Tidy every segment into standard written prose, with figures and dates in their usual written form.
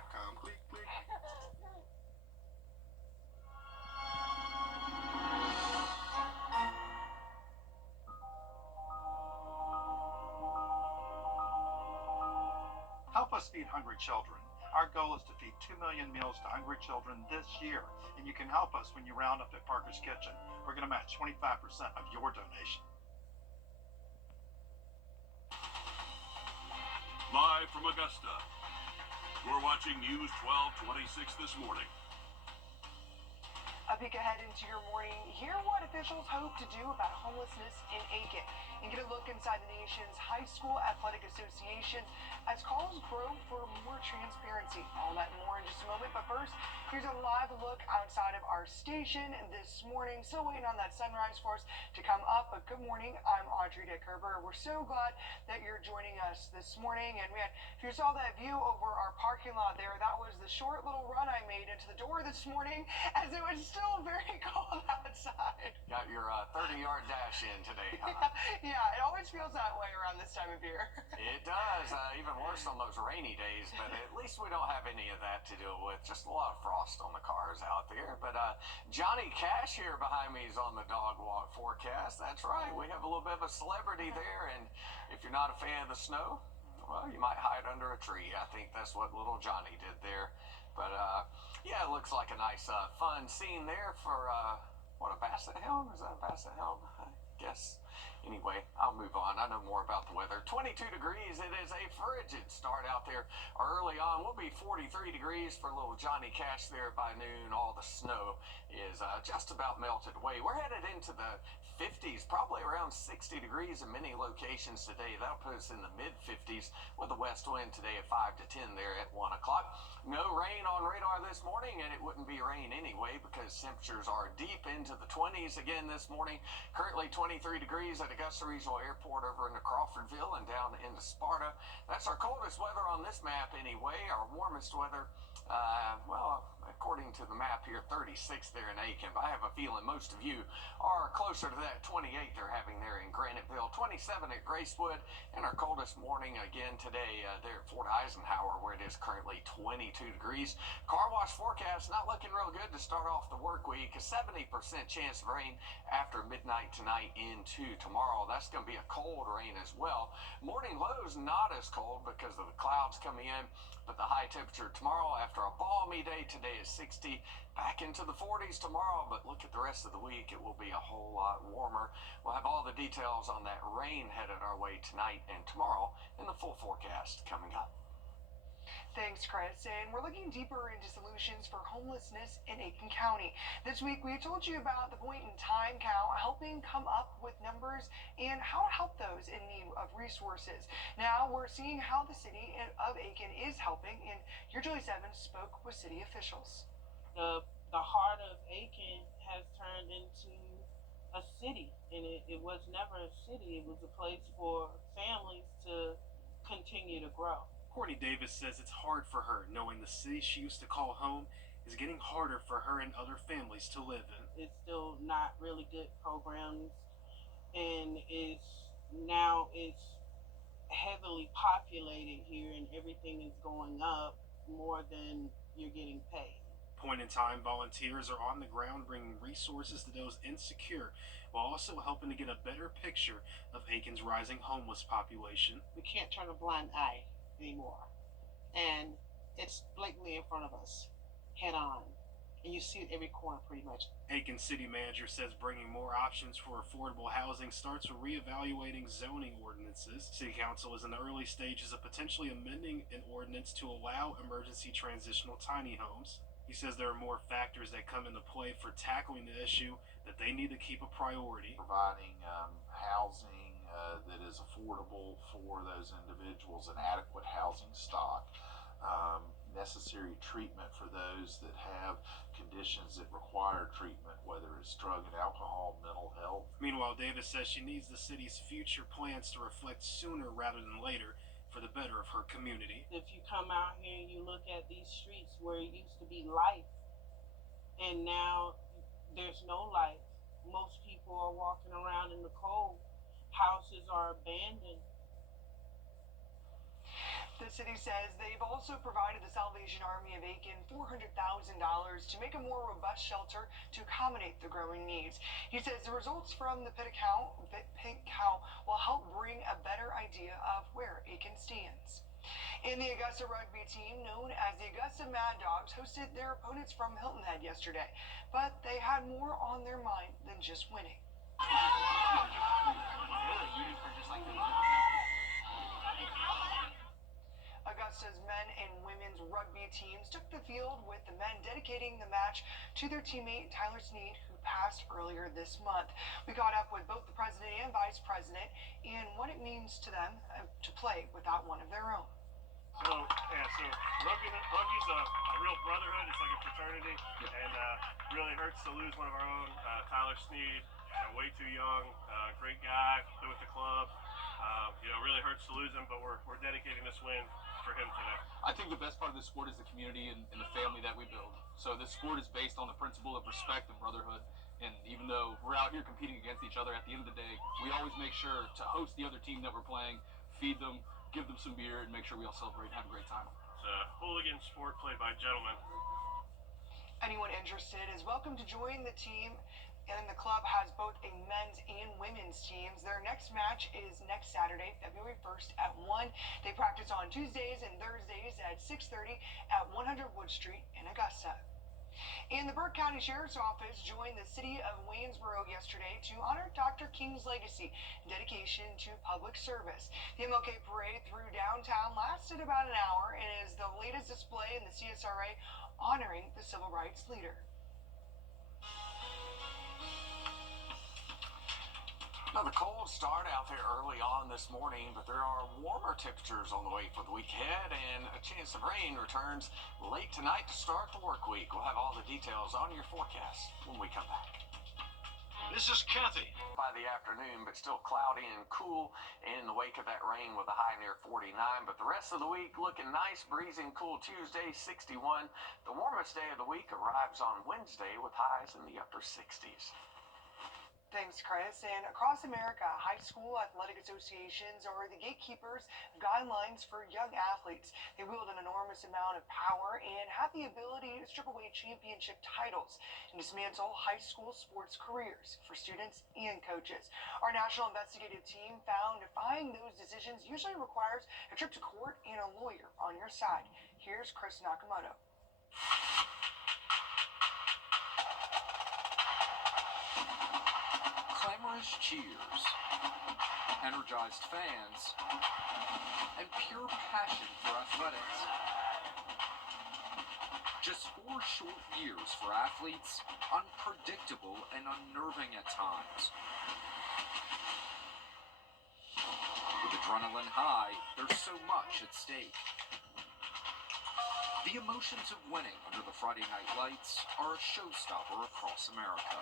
Wrdw.com. Click, click. Help us feed hungry children. Our goal is to feed 2 million meals to hungry children this year, and you can help us when you round up at Parker's Kitchen. We're going to match 25% of your donation. Live from Augusta, you're watching News 1226 this morning. A peek ahead into your morning. Hear what officials hope to do about homelessness in Aiken, and get a look inside the nation's high school athletic associations as calls grow for more transparency. All that and more in just a moment. But first, here's a live look outside of our station this morning. Still waiting on that sunrise for us to come up. But good morning. I'm Wrdw. We're so glad that you're joining us this morning. And man, if you saw that view over our parking lot there, that was the short little run I made into the door this morning, as it was still very cold outside. Got your 30-yard dash in today, huh? Yeah, it always feels that way around this time of year. It does. Even worse on those rainy days, but at least we don't have any of that to deal with. Just a lot of frost on the cars out there. But Johnny Cash here behind me is on the dog walk forecast. That's right. We have a little bit of a celebrity there, and if you're not a fan of the snow, well, you might hide under a tree. I think that's what little Johnny did there. But yeah, it looks like a nice, fun scene there for what, a basset hound? Is that a basset hound? I guess. Anyway, I'll move on. I know more about the weather. 22 degrees. It is a frigid start out there early on. We'll be 43 degrees for little Johnny Cash there by noon. All the snow is just about melted away. We're headed into the 50s, probably around 60 degrees in many locations today. That'll put us in the mid-50s with a west wind today at 5 to 10 there at 1 o'clock. No rain on radar this morning, and it wouldn't be rain anyway because temperatures are deep into the 20s again this morning. Currently 23 degrees at Augusta Regional Airport over into Crawfordville and down into Sparta. That's our coldest weather on this map anyway. Our warmest weather, well, according to the map here, 36 there in Aiken. But I have a feeling most of you are closer to that 28 they're having there in Graniteville, 27 at Gracewood, and our coldest morning again today there at Fort Eisenhower, where it is currently 22 degrees. Car wash forecast not looking real good to start off the work week. A 70% chance of rain after midnight tonight into tomorrow. That's going to be a cold rain as well. Morning lows not as cold because of the clouds coming in, but the high temperature tomorrow after a balmy day today is 60, back into the 40s tomorrow. But look at the rest of the week, it will be a whole lot warmer. We'll have all the details on that rain headed our way tonight and tomorrow in the full forecast coming up. Thanks, Chris. And we're looking deeper into solutions for homelessness in Aiken County. This week, we told you about the point in time count helping come up with numbers and how to help those in need of resources. Now, we're seeing how the city of Aiken is helping, and your Julie Evans spoke with city officials. The heart of Aiken has turned into a city, and it was never a city. It was a place for families to continue to grow. Courtney Davis says it's hard for her knowing the city she used to call home is getting harder for her and other families to live in. It's still not really good programs, and it's heavily populated here, and everything is going up more than you're getting paid. Point in time volunteers are on the ground bringing resources to those insecure, while also helping to get a better picture of Aiken's rising homeless population. We can't turn a blind eye anymore, and it's blatantly in front of us, head on, and you see it every corner pretty much. Aiken City Manager says bringing more options for affordable housing starts with reevaluating zoning ordinances. City Council is in the early stages of potentially amending an ordinance to allow emergency transitional tiny homes. He says there are more factors that come into play for tackling the issue that they need to keep a priority. Providing housing that is affordable for those individuals, an adequate housing stock, necessary treatment for those that have conditions that require treatment, whether it's drug and alcohol, mental health. Meanwhile, Davis says she needs the city's future plans to reflect sooner rather than later for the better of her community. If you come out here and you look at these streets where it used to be life, and now there's no life. Most people are walking around in the cold. Houses are abandoned. The city says they've also provided the Salvation Army of Aiken $400,000 to make a more robust shelter to accommodate the growing needs. He says the results from the pit count will help bring a better idea of where Aiken stands. And the Augusta rugby team, known as the Augusta Mad Dogs, hosted their opponents from Hilton Head yesterday, but they had more on their mind than just winning. Augusta's men and women's rugby teams took the field, with the men dedicating the match to their teammate Tyler Snead, who passed earlier this month. We caught up with both the president and vice president and what it means to them to play without one of their own. So rugby's a real brotherhood. It's like a fraternity, and really hurts to lose one of our own. Tyler Snead, way too young, great guy, played with the club. Really hurts to lose him, but we're dedicating this win for him today. I think the best part of this sport is the community and the family that we build. So this sport is based on the principle of respect and brotherhood. And even though we're out here competing against each other, at the end of the day, we always make sure to host the other team that we're playing, feed them, give them some beer, and make sure we all celebrate and have a great time. It's a hooligan sport played by gentlemen. Anyone interested is welcome to join the team, and the club has both a men's and women's teams. Their next match is next Saturday, February 1st at 1. They practice on Tuesdays and Thursdays at 6:30 at 100 Wood Street in Augusta. And the Burke County Sheriff's Office joined the city of Waynesboro yesterday to honor Dr. King's legacy and dedication to public service. The MLK parade through downtown lasted about an hour and is the latest display in the CSRA honoring the civil rights leader. Now, the cold start out there early on this morning, but there are warmer temperatures on the way for the week ahead, and a chance of rain returns late tonight to start the work week. We'll have all the details on your forecast when we come back. This is Kathy. By the afternoon, but still cloudy and cool in the wake of that rain with a high near 49. But the rest of the week looking nice, breezy and cool. Tuesday, 61. The warmest day of the week arrives on Wednesday with highs in the upper 60s. Thanks, Chris. And across America, high school athletic associations are the gatekeepers of guidelines for young athletes. They wield an enormous amount of power and have the ability to strip away championship titles and dismantle high school sports careers for students and coaches. Our national investigative team found defying those decisions usually requires a trip to court and a lawyer on your side. Here's Chris Nakamoto. Clamorous cheers, energized fans, and pure passion for athletics. Just 4 short years for athletes, unpredictable and unnerving at times. With adrenaline high, there's so much at stake. The emotions of winning under the Friday night lights are a showstopper across America.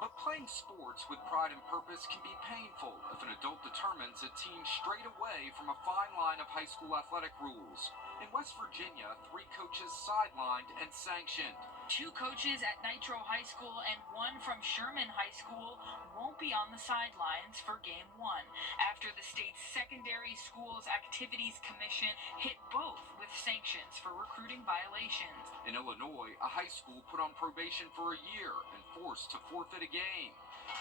But playing sports with pride and purpose can be painful if an adult determines a teen strayed away from a fine line of high school athletic rules. In West Virginia, 3 coaches sidelined and sanctioned. 2 coaches at Nitro High School and 1 from Sherman High School won't be on the sidelines for Game 1 after the state's Secondary Schools Activities Commission hit both with sanctions for recruiting violations. In Illinois, a high school put on probation for a year and forced to forfeit a game.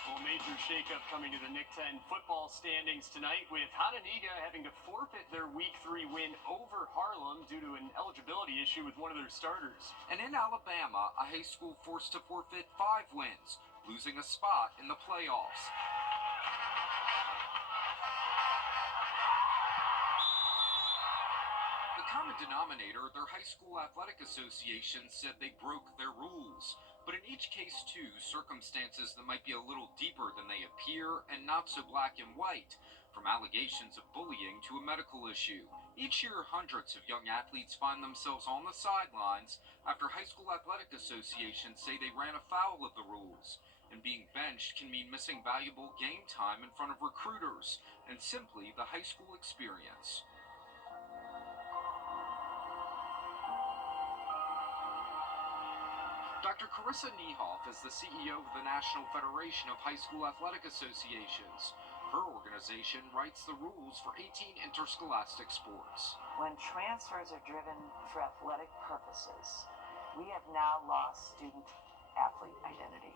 Well, major shakeup coming to the Nick 10 football standings tonight, with Hananiga having to forfeit their Week 3 win over Harlem due to an eligibility issue with one of their starters. And in Alabama, a high school forced to forfeit 5 wins, losing a spot in the playoffs. The common denominator, their high school athletic association said they broke their rules. But in each case, too, circumstances that might be a little deeper than they appear and not so black and white, from allegations of bullying to a medical issue. Each year, hundreds of young athletes find themselves on the sidelines after high school athletic associations say they ran afoul of the rules. And being benched can mean missing valuable game time in front of recruiters and simply the high school experience. Dr. Carissa Niehoff is the CEO of the National Federation of High School Athletic Associations. Her organization writes the rules for 18 interscholastic sports. When transfers are driven for athletic purposes, we have now lost student-athlete identity.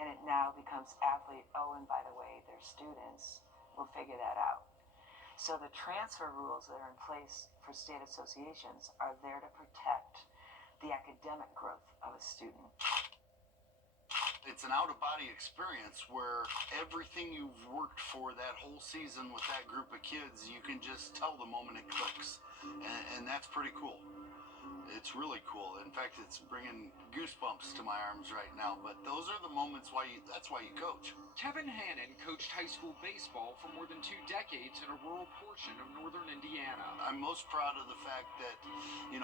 And it now becomes athlete, oh, and by the way, their students will figure that out. So the transfer rules that are in place for state associations are there to protect the academic growth of a student. It's an out-of-body experience where everything you've worked for that whole season with that group of kids, you can just tell the moment it clicks. And that's pretty cool. It's really cool. In fact, it's bringing goosebumps to my arms right now. But those are the moments that's why you coach. Kevin Hannon coached high school baseball for more than 2 decades in a rural portion of northern Indiana. I'm most proud of the fact that,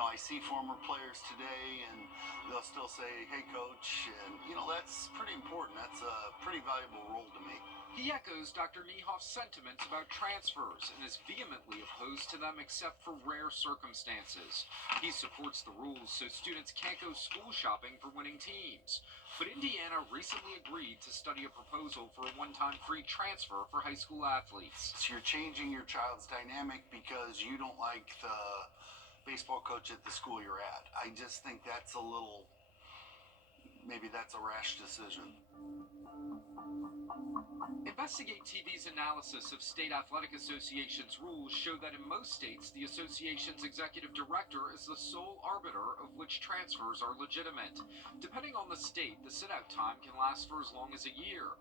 I see former players today and they'll still say, hey, coach. And, that's pretty important. That's a pretty valuable role to me. He echoes Dr. Niehoff's sentiments about transfers and is vehemently opposed to them except for rare circumstances. He supports the rules so students can't go school shopping for winning teams. But Indiana recently agreed to study a proposal for a one-time free transfer for high school athletes. So you're changing your child's dynamic because you don't like the baseball coach at the school you're at. I just think that's maybe that's a rash decision. Investigate TV's analysis of state athletic associations' rules show that in most states, the association's executive director is the sole arbiter of which transfers are legitimate. Depending on the state, the sit-out time can last for as long as a year.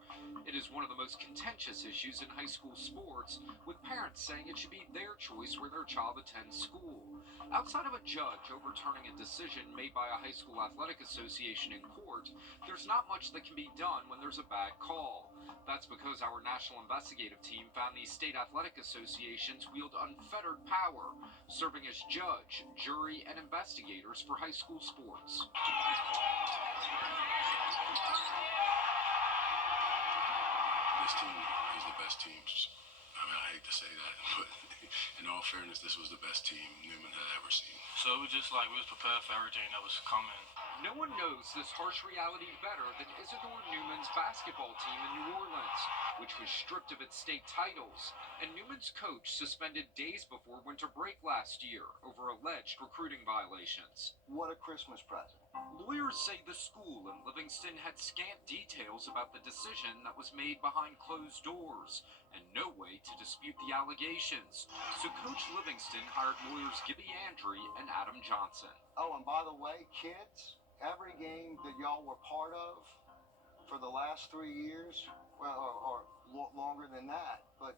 It is one of the most contentious issues in high school sports, with parents saying it should be their choice where their child attends school. Outside of a judge overturning a decision made by a high school athletic association in court, there's not much that can be done when there's a bad call. That's because our national investigative team found these state athletic associations wield unfettered power, serving as judge, jury, and investigators for high school sports. This team is the best team. I mean, I hate to say that, but in all fairness, this was the best team Newman had ever seen. So it was just like we was prepared for everything that was coming. No one knows this harsh reality better than Isidore Newman's basketball team in New Orleans, which was stripped of its state titles, and Newman's coach suspended days before winter break last year over alleged recruiting violations. What a Christmas present. Lawyers say the school in Livingston had scant details about the decision that was made behind closed doors, and no way to dispute the allegations. So Coach Livingston hired lawyers Gibby Andry and Adam Johnson. Oh, and by the way, kids, every game that y'all were part of for the last 3 years, well, or longer than that, but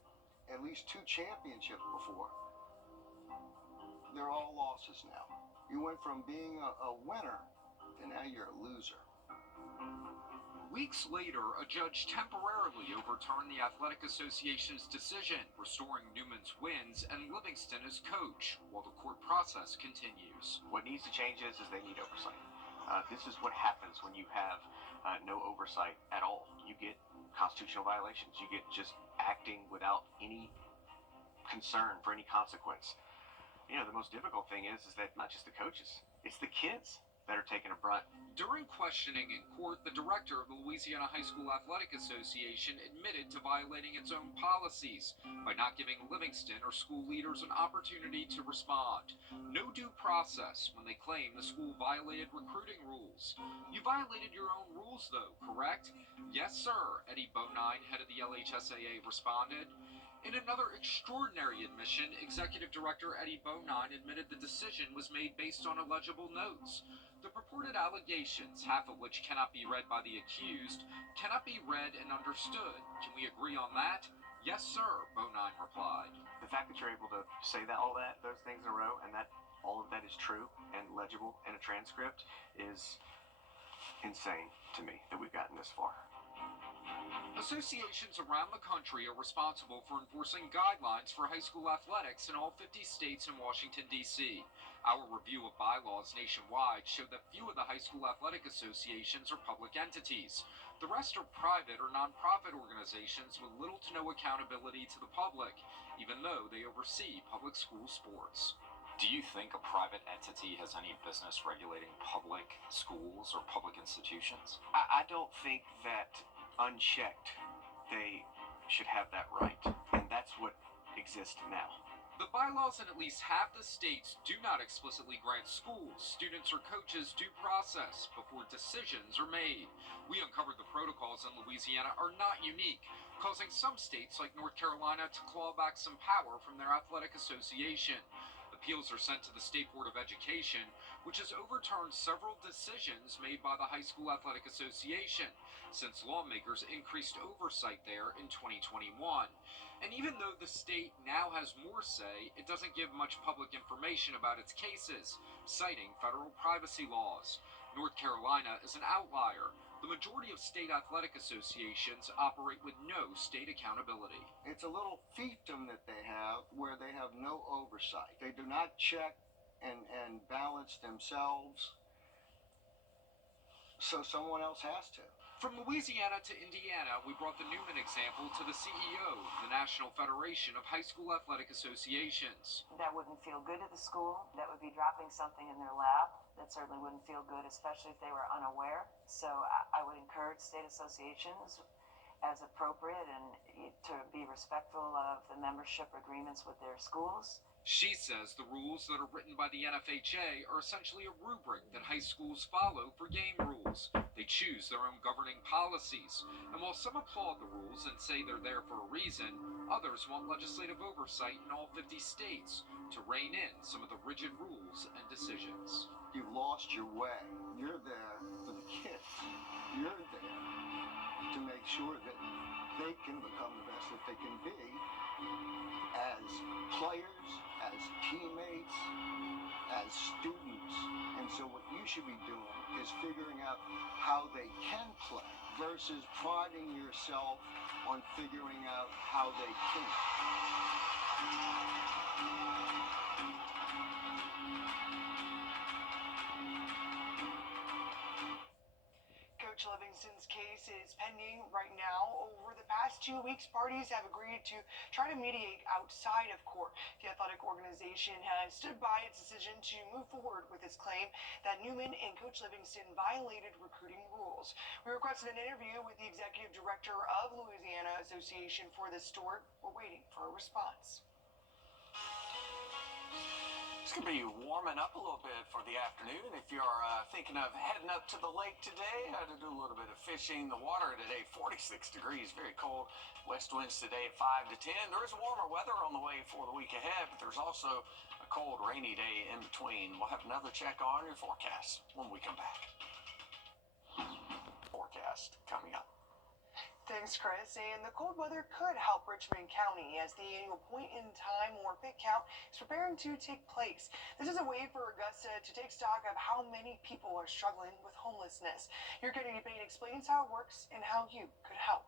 at least 2 championships before, they're all losses now. You went from being a winner to now you're a loser. Weeks later, a judge temporarily overturned the Athletic Association's decision, restoring Newman's wins and Livingston as coach, while the court process continues. What needs to change is they need oversight. This is what happens when you have no oversight at all. You get constitutional violations. You get just acting without any concern for any consequence. The most difficult thing is that not just the coaches, it's the kids that are taking a brunt. During questioning in court, the director of the Louisiana High School Athletic Association admitted to violating its own policies by not giving Livingston or school leaders an opportunity to respond. No due process when they claim the school violated recruiting rules. You violated your own rules, though, correct? Yes, sir, Eddie Bonine, head of the LHSAA, responded. In another extraordinary admission, Executive Director Eddie Bonine admitted the decision was made based on illegible notes. The purported allegations, half of which cannot be read by the accused, cannot be read and understood. Can we agree on that? Yes, sir, Bonine replied. The fact that you're able to say those things in a row, and that all of that is true and legible in a transcript is insane to me that we've gotten this far. Associations around the country are responsible for enforcing guidelines for high school athletics in all 50 states and Washington, D.C. Our review of bylaws nationwide showed that few of the high school athletic associations are public entities. The rest are private or nonprofit organizations with little to no accountability to the public, even though they oversee public school sports. Do you think a private entity has any business regulating public schools or public institutions? I don't think that unchecked they should have that right, and that's what exists now. The bylaws in at least half the states do not explicitly grant schools, students, or coaches due process before decisions are made. We uncovered the protocols in Louisiana are not unique, causing some states like North Carolina to claw back some power from their athletic association. Appeals are sent to the State Board of Education, which has overturned several decisions made by the High School Athletic Association since lawmakers increased oversight there in 2021. And even though the state now has more say, it doesn't give much public information about its cases, citing federal privacy laws. North Carolina is an outlier. The majority of state athletic associations operate with no state accountability. It's a little fiefdom that they have where they have no oversight. They do not check and balance themselves, so someone else has to. From Louisiana to Indiana, we brought the Newman example to the CEO of the National Federation of High School Athletic Associations. That wouldn't feel good to the school. That would be dropping something in their lap. That certainly wouldn't feel good, especially if they were unaware. So I would encourage state associations as appropriate and to be respectful of the membership agreements with their schools. She says the rules that are written by the NFHA are essentially a rubric that high schools follow for game rules. They choose their own governing policies. And while some applaud the rules and say they're there for a reason, others want legislative oversight in all 50 states to rein in some of the rigid rules and decisions. You've lost your way. You're there for the kids. You're there to make sure that they can become the best that they can be as players, as teammates, as students. And so what you should be doing is figuring out how they can play versus priding yourself on figuring out how they can't. Coach Livingston's case is pending right now. Over the past 2 weeks, parties have agreed to try to mediate outside of court. The athletic organization has stood by its decision to move forward with its claim that Newman and Coach Livingston violated recruiting rules. We requested an interview with the executive director of Louisiana Association for this story. We're waiting for a response. It's going to be warming up a little bit for the afternoon. If you're thinking of heading up to the lake today, had to do a little bit of fishing. The water today, 46 degrees, very cold. West winds today at 5 to 10. There is warmer weather on the way for the week ahead, but there's also a cold, rainy day in between. We'll have another check on your forecast when we come back. Forecast coming up. Thanks, Chris. And the cold weather could help Richmond County as the annual point-in-time or pit count is preparing to take place. This is a way for Augusta to take stock of how many people are struggling with homelessness. Your Kennedy Payne explains how it works and how you could help.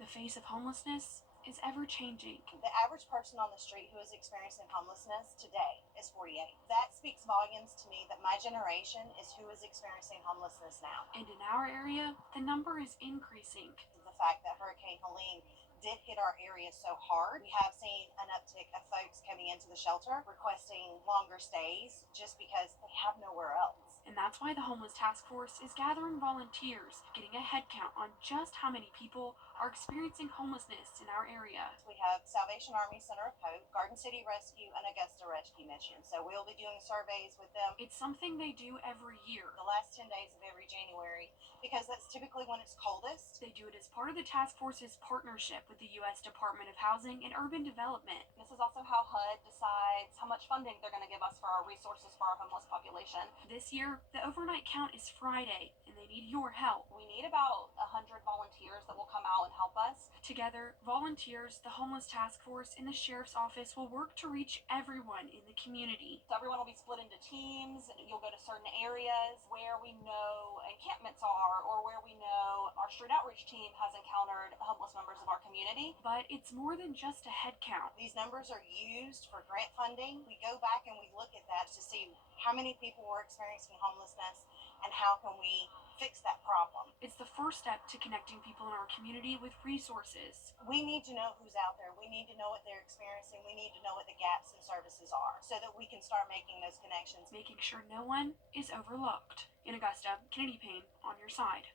The face of homelessness is ever-changing. The average person on the street who is experiencing homelessness today is 48. That speaks volumes to me that my generation is who is experiencing homelessness now. And in our area, the number is increasing. The fact that Hurricane Helene did hit our area so hard, we have seen an uptick of folks coming into the shelter requesting longer stays just because they have nowhere else. And that's why the Homeless Task Force is gathering volunteers, getting a head count on just how many people are experiencing homelessness in our area. We have Salvation Army Center of Hope, Garden City Rescue, and Augusta Rescue Mission. So we'll be doing surveys with them. It's something they do every year. The last 10 days of every January, because that's typically when it's coldest. They do it as part of the task force's partnership with the U.S. Department of Housing and Urban Development. This is also how HUD decides how much funding they're going to give us for our resources for our homeless population. This year, the overnight count is Friday, and they need your help. We need about 100 volunteers that will come out and help us. Together, volunteers, the Homeless Task Force, and the Sheriff's Office will work to reach everyone in the community. So everyone will be split into teams. You'll go to certain areas where we know encampments are or where we know our street outreach team has encountered homeless members of our community. But it's more than just a head count. These numbers are used for grant funding. We go back and we look at that to see how many people were experiencing homelessness and how can we fix that problem. It's the first step to connecting people in our community with resources. We need to know who's out there. We need to know what they're experiencing. We need to know what the gaps in services are so that we can start making those connections. Making sure no one is overlooked. In Augusta, Kennedy Payne on your side.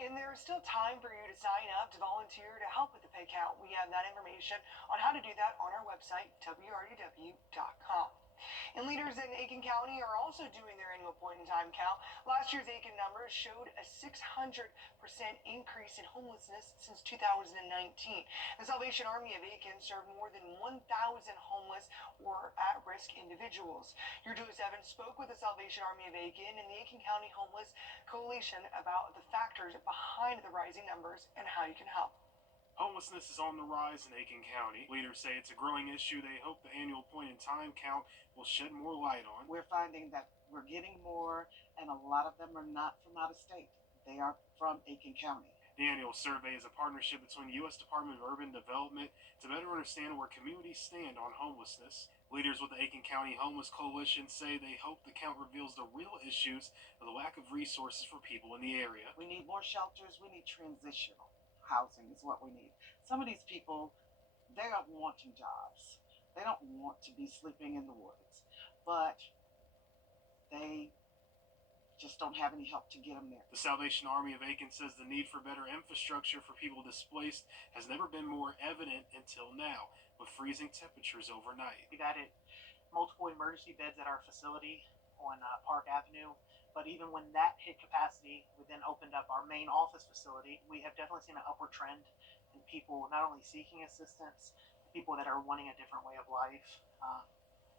And there is still time for you to sign up to volunteer to help with the pig count. We have that information on how to do that on our website, wrdw.com. And leaders in Aiken County are also doing their annual point-in-time count. Last year's Aiken numbers showed a 600% increase in homelessness since 2019. The Salvation Army of Aiken served more than 1,000 homeless or at-risk individuals. Wrdw 7 spoke with the Salvation Army of Aiken and the Aiken County Homeless Coalition about the factors behind the rising numbers and how you can help. Homelessness is on the rise in Aiken County. Leaders say it's a growing issue they hope the annual point-in-time count will shed more light on. We're finding that we're getting more, and a lot of them are not from out of state. They are from Aiken County. The annual survey is a partnership between the U.S. Department of Urban Development to better understand where communities stand on homelessness. Leaders with the Aiken County Homeless Coalition say they hope the count reveals the real issues of the lack of resources for people in the area. We need more shelters. We need transitional housing is what we need. Some of these people, they are wanting jobs. They don't want to be sleeping in the woods, but they just don't have any help to get them there. The Salvation Army of Aiken says the need for better infrastructure for people displaced has never been more evident until now, with freezing temperatures overnight. We've added multiple emergency beds at our facility on Park Avenue. But even when that hit capacity, we then opened up our main office facility. We have definitely seen an upward trend in people not only seeking assistance, people that are wanting a different way of life.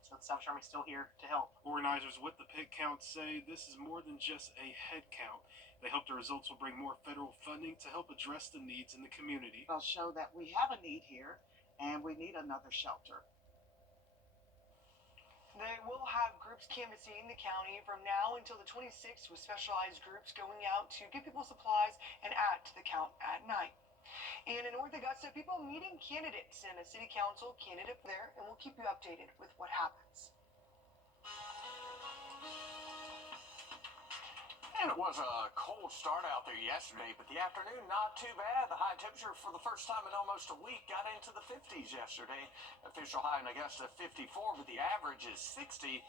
So the Salvation Army is still here to help. Organizers with the pig count say this is more than just a head count. They hope the results will bring more federal funding to help address the needs in the community. It'll show that we have a need here and we need another shelter. They will have groups canvassing the county from now until the 26th, with specialized groups going out to get people supplies and add to the count at night. And in North Augusta, people meeting candidates and a city council candidate there, and we'll keep you updated with what happens. And it was a cold start out there yesterday, but the afternoon not too bad. The high temperature for the first time in almost a week got into the 50s yesterday. Official high in Augusta 54, but the average is 60.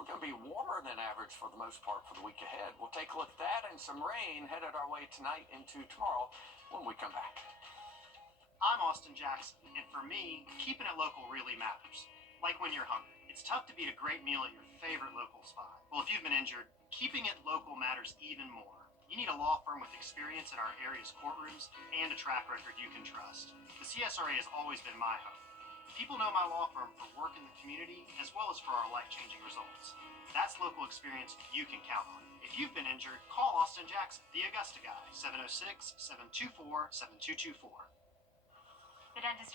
We're going to be warmer than average for the most part for the week ahead. We'll take a look at that and some rain headed our way tonight into tomorrow when we come back. I'm Austin Jackson, and for me, keeping it local really matters. Like when you're hungry. It's tough to beat a great meal at your favorite local spot. Well, if you've been injured, keeping it local matters even more. You need a law firm with experience in our area's courtrooms and a track record you can trust. The CSRA has always been my home. People know my law firm for work in the community as well as for our life-changing results. That's local experience you can count on. If you've been injured, call Austin Jackson, the Augusta guy, 706-724-7224. The dentist